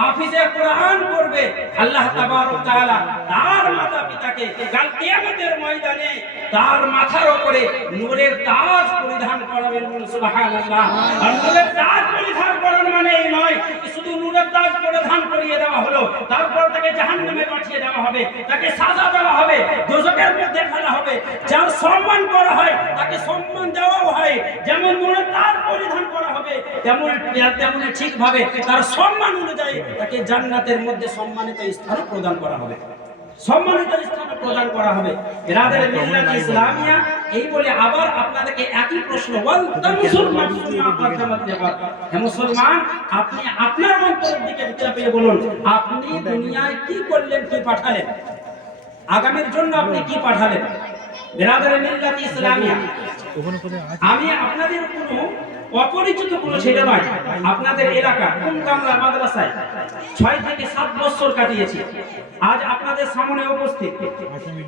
হাফিজে কোরআন করবে, আল্লাহ তাবারক তাআলা তার মাতা-পিতাকে কাল কিয়ামতের ময়দানে তার মাথার উপরে নূরের তাজ পরিধান করাবেন। সুবহানাল্লাহ। আর নূরের তাজ পরিধান করানো মানে এই নয় শুধু নূরের তাজ পরিধান করিয়ে দেওয়া হলো, তারপর তাকে জাহান্নামে পাঠিয়ে দেওয়া হবে, তাকে সাজা দেওয়া হবে, দোজখের মধ্যে ফেলা হবে। যার সম্মান করা হয় তাকে সম্মান দেওয়াও হয়, যেমন নূরের তাজ পরিধান করা হবে তেমনি ঠিকভাবে তার সম্মান অনুযায়ী তাকে জান্নাতের মধ্যে সম্মানিত স্থান প্রদান করা হবে, সম্মানিত স্থান প্রদান করা হবে। বিরাদরে মিল্লাত ইসলামিয়া এই বলে আবার আপনাদেরকে একই প্রশ্ন, ওয়াল তামসুলমান সুন্নাহ কদ্দামাত জাবাত। হে মুসলমান, আপনি আপনার অন্তরের দিকে ফিরে বলুন, আপনি দুনিয়ায় কি করলেন, কি পাঠালেন, আগামীর জন্য আপনি কি পাঠালেন? বিরাদরে মিল্লাত ইসলামিয়া, আমি আপনাদের কোনো অপরিচিত কোনো ছেলে নয়, আপনাদের এলাকা কোন কামলা মাদ্রাসায় 6 থেকে 7 বছর কাটিয়েছি, আজ আপনাদের সামনে উপস্থিত।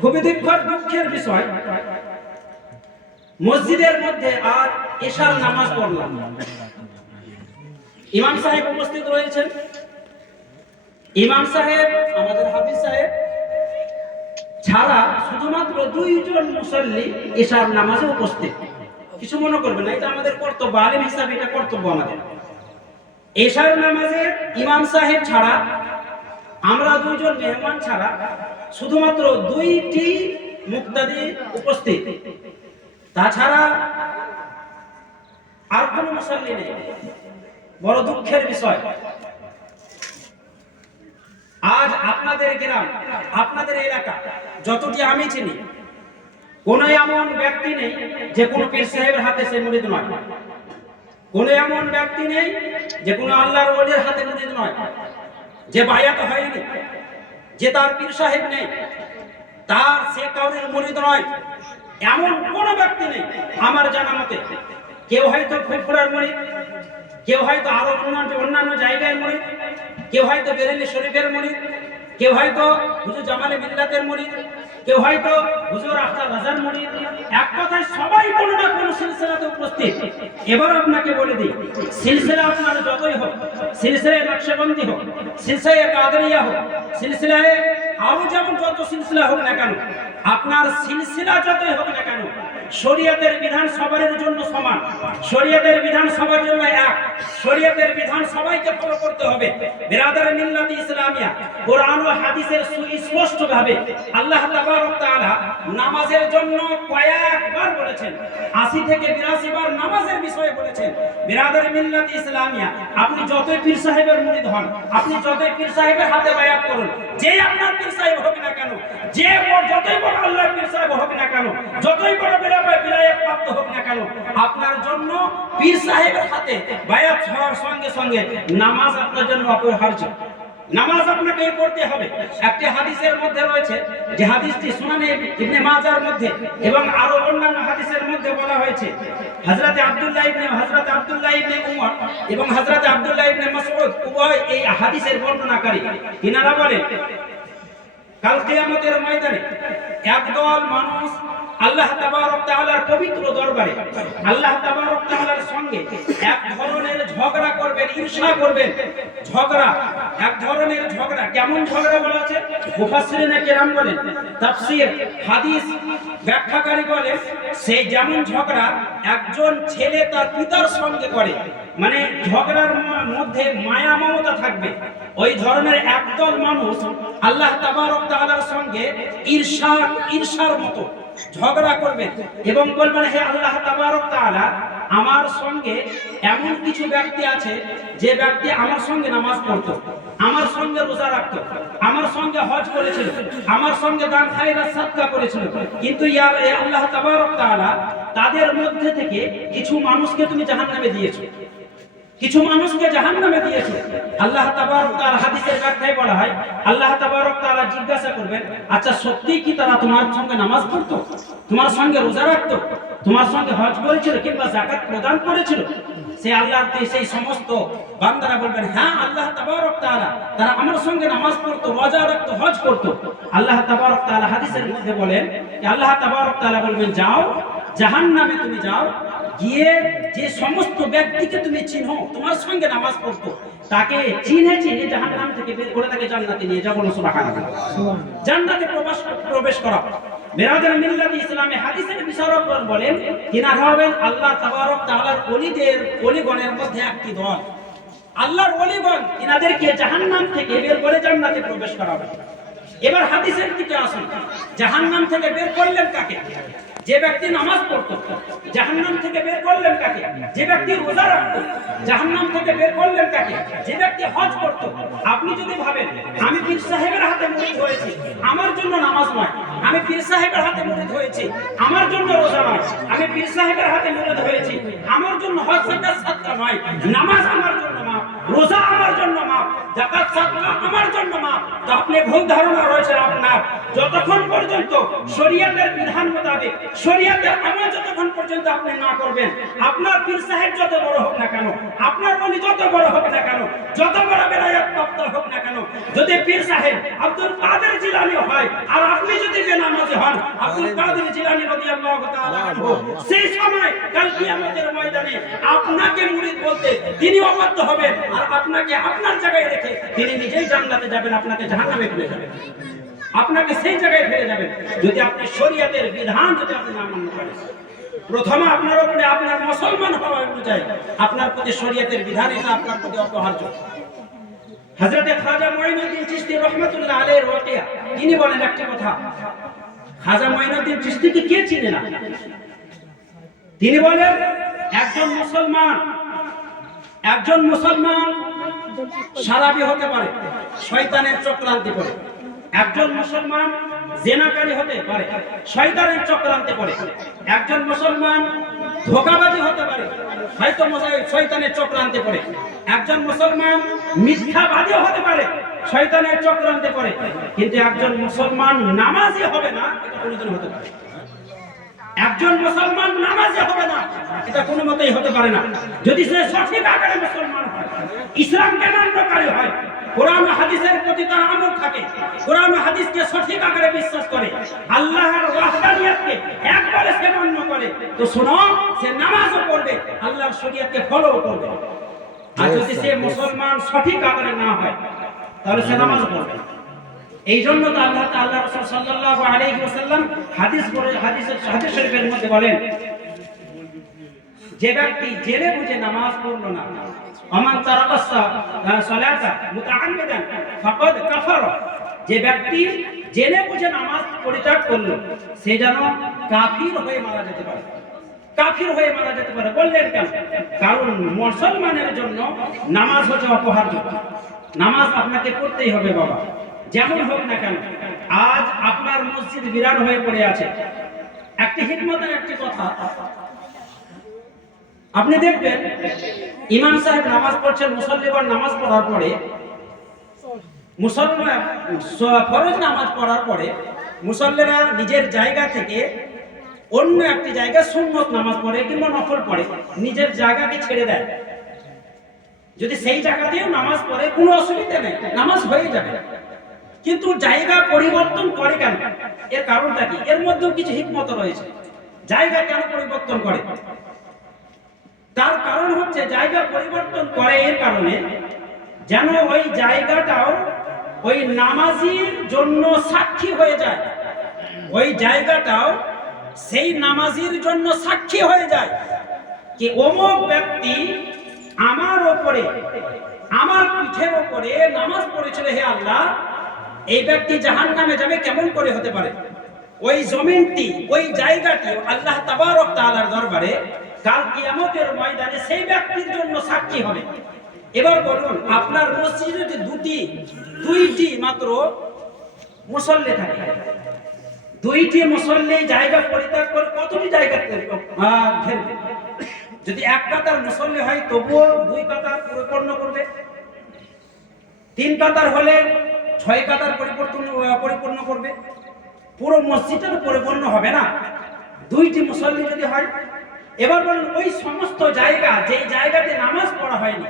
খুবই দুঃখের বিষয়, মসজিদের মধ্যে আজ এশার নামাজ পড়লাম, ইমাম সাহেব উপস্থিত রয়েছেন, ইমাম সাহেব আমাদের হাফিজ সাহেব ছাড়া শুধুমাত্র 2 জন মুসল্লি এশার নামাজে উপস্থিত। কিছু মনে করবেন না, এটা আমাদের কর্তব্য, আলেম হিসাবে এটা কর্তব্য আমাদের। এশার নামাজে ইমাম সাহেব ছাড়া, আমরা 2 জন মেহমান ছাড়া শুধুমাত্র 2টি মুক্তাদি উপস্থিত, তাছাড়া আর কোনো মুসল্লি নেই। বড় দুঃখের বিষয়, আজ আপনাদের গ্রাম, আপনাদের এলাকা যতটি আমি চিনি, কোন এমন ব্যক্তি নেই যে কোন পীর সাহেবের হাতে সে মুরিদ নয়, কোন এমন ব্যক্তি নেই যে কোন আল্লাহর ওলির হাতে মুরিদ নয়, যে বায়াত হয়নি, যে তার পীর সাহেব নেই, তার সে কাউরির মুরিদ নয়, এমন কোন ব্যক্তি নেই আমার জানা মতে। কেউ হয়তো ফুরফুরার মুরিদ, কেউ হয়তো আরো অন্যান্য জায়গায় মুরিদ, কেউ হয়তো বেরেলি শরীফের মুরিদ, কেউ হয়তো হুজুর জামালে মিল্লাতের মুরিদ, কেউ হয়তো হুজুর আফতাব হাসান মুরিদ। এক কথায় সবাই কোনো না কোনো সিলসিলাতে উপস্থিত। এবার আপনাকে বলে দিই, সিলসিলা আপনার যতই হোক, সিলসিলায়ে নকশবন্দি হোক, সিলসিলায়ে কাদরিয়া হোক, সিলসিলায়ে আরো যেমন যত সিলসিলা হোক না কেন, আপনার সিলসিলা যতই হোক না কেন, শরীয়তের বিধান সবার জন্য সমান, শরীয়তের বিধান সবার জন্য এক, শরীয়তের বিধান সবাইকে ফলো করতে হবে। বিরাদরে মিল্লাত ইসলামিয়া, কোরআন ও হাদিসের সুস্পষ্টভাবে আল্লাহ তাবারক তাআলা নামাজের জন্য কয়েকবার বলেছেন, 80 থেকে 82 বার নামাজের বিষয়ে বলেছেন। বিরাদরে মিল্লাত ইসলামিয়া, আপনি যতই পীর সাহেবের মুরিদ হন, আপনি যতই পীর সাহেবের হাতে বায়াত করুন, যে আপনার পীর সাহেব হোক না কেন, যে যতই বড় আল্লাহর পীর সাহেব হোক না কেন, যতই বড় বিলায়াত প্রাপ্ত হোক না কেন, আপনার জন্য পীর সাহেবের হাতে বায়াত হওয়ার সঙ্গে সঙ্গে নামাজ আপনার জন্য অপরিহার্য। নামাজ আপনাকে পড়তে হবে। একটি হাদিসের মধ্যে রয়েছে, যে হাদিসটি সুনানে ইবনে মাজার মধ্যে এবং আরো অন্যান্য হাদিসের মধ্যে বলা হয়েছে, হযরতে আব্দুল্লাহ ইবনে উমর এবং হযরতে আব্দুল্লাহ ইবনে মাসউদ উভয় এই হাদিসের বর্ণনাকারী। তিনারা বলেন, কাল কিয়ামতের ময়দানে একদল মানুষ আল্লাহ তাবারক তাআলার পবিত্র দরবারে আল্লাহ তাবারক তাআলার সঙ্গে এক ধরনের ঝগড়া করবেন, ঈর্ষা করবেন। ঝগড়া, এক ধরনের ঝগড়া। কেমন ঝগড়া বলা আছে? মুফাসসিরিনে কেরাম বলেন, তাফসীর হাদিস ব্যাখ্যাকারী বলেন, সেই যেমন ঝগড়া একজন ছেলে তার পিতার সঙ্গে করে, মানে ঝগড়ার মধ্যে মায়া মমতা থাকবে, ওই ধরনের একদল মানুষ আল্লাহ তাবারক তাআলার সঙ্গে ঈর্ষার মতো ঝগড়া করবেন এবং বলবেন, হে আল্লাহ তাবারক তাআলা, আমার সঙ্গে এমন কিছু ব্যক্তি আছে যে ব্যক্তি আমার সঙ্গে নামাজ পড়তো, আমার সঙ্গে রোজা রাখতো, আমার সঙ্গে হজ করেছিল, আমার সঙ্গে দান খায়রাত সাদকা করেছিল, কিন্তু ইয়া আল্লাহ তাবারক তাআলা তাদের মধ্যে থেকে কিছু মানুষকে তুমি জাহান্নামে দিয়েছো, কিছু মানুষকে জাহান্নামে দিয়েছো। আল্লাহ তাবারক তাআলা হাদিসের ব্যাখ্যায় বলা হয়, আল্লাহ তাবারক তাআলা জিজ্ঞাসা করবেন, আচ্ছা সত্যি কি তারা তোমার সঙ্গে নামাজ পড়তো, তোমার সঙ্গে রোজা রাখতো, তোমার সঙ্গে হজ করেছিল কিংবা যাকাত প্রদান করেছিল? সেই আল্লাহর সেই সমস্ত বান্দারা বলবেন, হ্যাঁ আল্লাহ তাবারক তাআলা তারা আমার সঙ্গে নামাজ পড়তো, রোজা রাখতো, হজ করতো। আল্লাহ তাবারক তাআলা হাদিসের মধ্যে বলেন, আল্লাহ তাবারক তাআলা বলবেন, যাও জাহান্নামে তুমি যাও, গিয়ে যে সমস্ত ব্যক্তিকে তুমি চিনো, তোমার সঙ্গে নামাজ পড়তো, তাকে চিনে চিনে জাহান্নাম থেকে বের করে তাকে জান্নাতে নিয়ে যাও। বলো সুবহানাল্লাহ। জান্নাতে প্রবেশ করা। বেরাদার মিল্লাত ইসলামে হাদিসের বিশারকগণ বলেন, কিনারা হবেন আল্লাহ তাবারক তাআলার ওলিগণের মধ্যে একটি দল। আল্লাহর ওলিগণ ইনাদেরকে জাহান্নাম থেকে বের করে জান্নাতে প্রবেশ করাবে। এবার হাদিসের দিকে আসুন। জাহান্নাম থেকে বের করলেন কাকে? যে ব্যক্তি নামাজ পড়তো। জাহান্নাম থেকে বের করলেন কাকে? যে ব্যক্তি রোজা রাখতো। জাহান্নাম থেকে বের করলেন কাকে? যে ব্যক্তি হজ করতো। আপনি যদি ভাবেন আমি পীর সাহেবের হাতে মুরিদ হয়েছি, আমার জন্য নামাজ নয়, আমি পীর সাহেবের হাতে মুরিদ হয়েছি, আমার জন্য রোজা নয়, আমি পীর সাহেবের হাতে মুরিদ হয়েছি, আমার জন্য হজ যাকাত সাদকা নয়, নামাজ আমার জন্য মাপ, রোজা আমার জন্য মাপ, যাকাত সাদকা আমার জন্য মাপ, তো আপনি ভুল ধারণা রয়েছে আপনার। যতক্ষণ পর্যন্ত শরীয়তের বিধান মোতাবেক শরীয়তের আমল যতক্ষণ পর্যন্ত আপনি না করবেন, আপনার পীর সাহেব যত বড় হোক না কেন, আপনার ওলি যত বড় হোক না কেন, যত বড় বেলায়েত প্রাপ্ত হোক না কেন, যদি পীর সাহেব আব্দুল কাদের জিলানী হয় আর আপনি যদি বেনামাজি হন, আব্দুল কাদের জিলানী রাদিয়াল্লাহু তাআলা আনহু সেই সময় কাল কিয়ামতের ময়দানে আপনাকে মুরিদ বলতে তিনি অবাধ্য হবেন, আর আপনাকে আপনার জায়গায় রেখে তিনি নিজেই জান্নাতে যাবেন, আপনাকে জাহান্নামে ফেলে যাবেন, আপনাকে সেই জায়গায় ফেলে যাবেন যদি আপনি শরীয়তের বিধান যদি আপনি না মান্য করেন। প্রথমে আপনার উপরে আপনার মুসলমান হওয়া অনুযায়ী আপনার প্রতি শরীয়তের বিধান এটা আপনার প্রতি অপহার্য। হযরত খাজা মুঈনুদ্দিন চিশতি রাহমাতুল্লাহ আলাইহির ওয়াকিয়া তিনি বলেন একটা কথা, খাজা মুঈনুদ্দিন চিশতিকে কে চিনে না? তিনি বলেন একজন মুসলমান সারাবি হতে পারে, শয়তানের চক্রান্তে পড়ে। একজন মুসলমান জেনাকারী হতে পারে, শয়তানের চক্রান্তে পড়ে। একজন মুসলমান ধোঁকাবাজি হতে পারে, হয়তো শয়তানের চক্রান্তে পড়ে। একজন মুসলমান মিথ্যাবাদী হতে পারে, শয়তানের চক্রান্তে পড়ে। কিন্তু একজন মুসলমান নামাজি হবে না, এটা কোনোদিন হতে পারে। একজন মুসলমান নামাজি হবে না, এটা কোনো মতেই হতে পারে না। যদি সে সঠিক আকারে মুসলমান হয়, ইসলামকে মান্যকারী হয়, কোরআন হাদিসের প্রতি তার আমল থাকে, কোরআন হাদিসকে সঠিক আকারে বিশ্বাস করে, আল্লাহর ওয়াহদানিয়তকে একবারে সে মান্য করে, তো শোনো সে নামাজও পড়বে, আল্লাহর শরীয়তকে ফলো করবে। আর যদি সে মুসলমান সঠিক আকারে না হয়, তাহলে সে নামাজ পড়বে। এই জন্য তো আল্লাহ রাসূল সাল্লাল্লাহু আলাইহি ওয়াসাল্লাম হাদিস শরীফের মধ্যে বলেন, যে ব্যক্তি জেনে বুঝে নামাজ পড়লো না, আমান তারাকা সালাতা মুতাআম্মিদান ফাকাদ কাফারা, যে ব্যক্তি জেনে বুঝে নামাজ পরিত্যাগ করলো সে যেন কাফির হয়ে মারা যেতে পারে। কাফির হয়ে মারা যেতে পারে বললেন কেন? কারণ মুসলমানের জন্য নামাজ হচ্ছে অপহার্য। নামাজ আপনাকে পড়তেই হবে বাবা, যেমন হোক না কেন। আজ আপনার মসজিদ বিরান হয়ে পড়ে আছে। একটি হিকমতের একটি কথা, আপনি দেখবেন ইমাম সাহেব নামাজ পড়ছেন, মুসল্লিগণ নামাজ পড়ার পরে, ফরজ নামাজ পড়ার পরে মুসল্লিরা নিজের জায়গা থেকে অন্য একটি জায়গায় সুন্নত নামাজ পড়ে কিংবা নফল পড়ে, নিজের জায়গাকে ছেড়ে দেয়। যদি সেই জায়গাতেও নামাজ পড়ে কোনো অসুবিধা নেই, নামাজ হয়ে যাবে। কিন্তু জায়গা পরিবর্তন করে কেন? এর কারণটা কি? এর মধ্যেও কিছু হিকমত রয়েছে। জায়গা কেন পরিবর্তন করে? তার কারণ হচ্ছে জায়গা পরিবর্তন করে এর কারণে যেন ওই জায়গাটাও ওই নামাজির জন্য সাক্ষী হয়ে যায়, ওই জায়গাটাও সেই নামাজির জন্য সাক্ষী হয়ে যায় কি অমুক ব্যক্তি আমার ওপরে, আমার পিঠের ওপরে নামাজ পড়েছিল, হে আল্লাহ এই ব্যক্তি জাহান্নামে যাবে কেমন করে হতে পারে? ওই জমিনটি, ওই জায়গাটি আল্লাহ তাবারক তাআলার দরবারে কাল কিয়ামতের ময়দানে সেই ব্যক্তির জন্য সাক্ষী হবে। এবার বলুন, আপনার মসজিদে যদি দুইটি মাত্র মুসল্লি থাকে, দুইটি মুসল্লি জায়গা পরিত্যাগ করে কতটি জায়গা ঘেরবে? যদি এক কাতার মুসল্লি হয় তবুও দুই কাতার পরিপূর্ণ করবে, তিন কাতার হলে 6 কাতার পরিপূর্ণ করবে, পুরো মসজিদটা তো পরিপূর্ণ হবে না, দুইটি মুসল্লি যদি হয়। এবার বলুন, ওই সমস্ত জায়গা যেই জায়গাতে নামাজ পড়া হয়নি,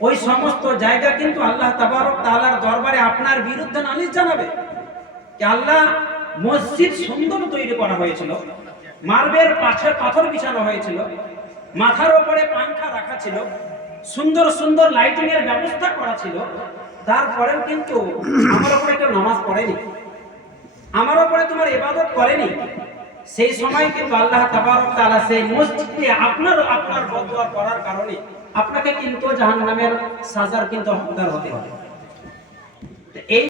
ওই সমস্ত জায়গা কিন্তু আল্লাহ তাবারক তাআলার দরবারে আপনার বিরুদ্ধে নালিশ জানাবে যে আল্লাহ মসজিদ সুন্দর তৈরি করা হয়েছিল, মার্বেল পাশে পাথর বিছানো হয়েছিল, মাথার উপরে পাংখা রাখা ছিল, সুন্দর সুন্দর লাইটিং এর ব্যবস্থা করা ছিল, তারপরেও কিন্তু আমার উপরে কেউ নামাজ পড়েনি, আমার উপরে তোমার ইবাদত করেনি। সেই সময় কিন্তু আল্লাহ তাবারক তাআলা সেই মসজিদে আপনার বদুয়া করার কারণে আপনাকে কিন্তু জাহান্নামের সাজার কিন্তু হকদার হতে হবে।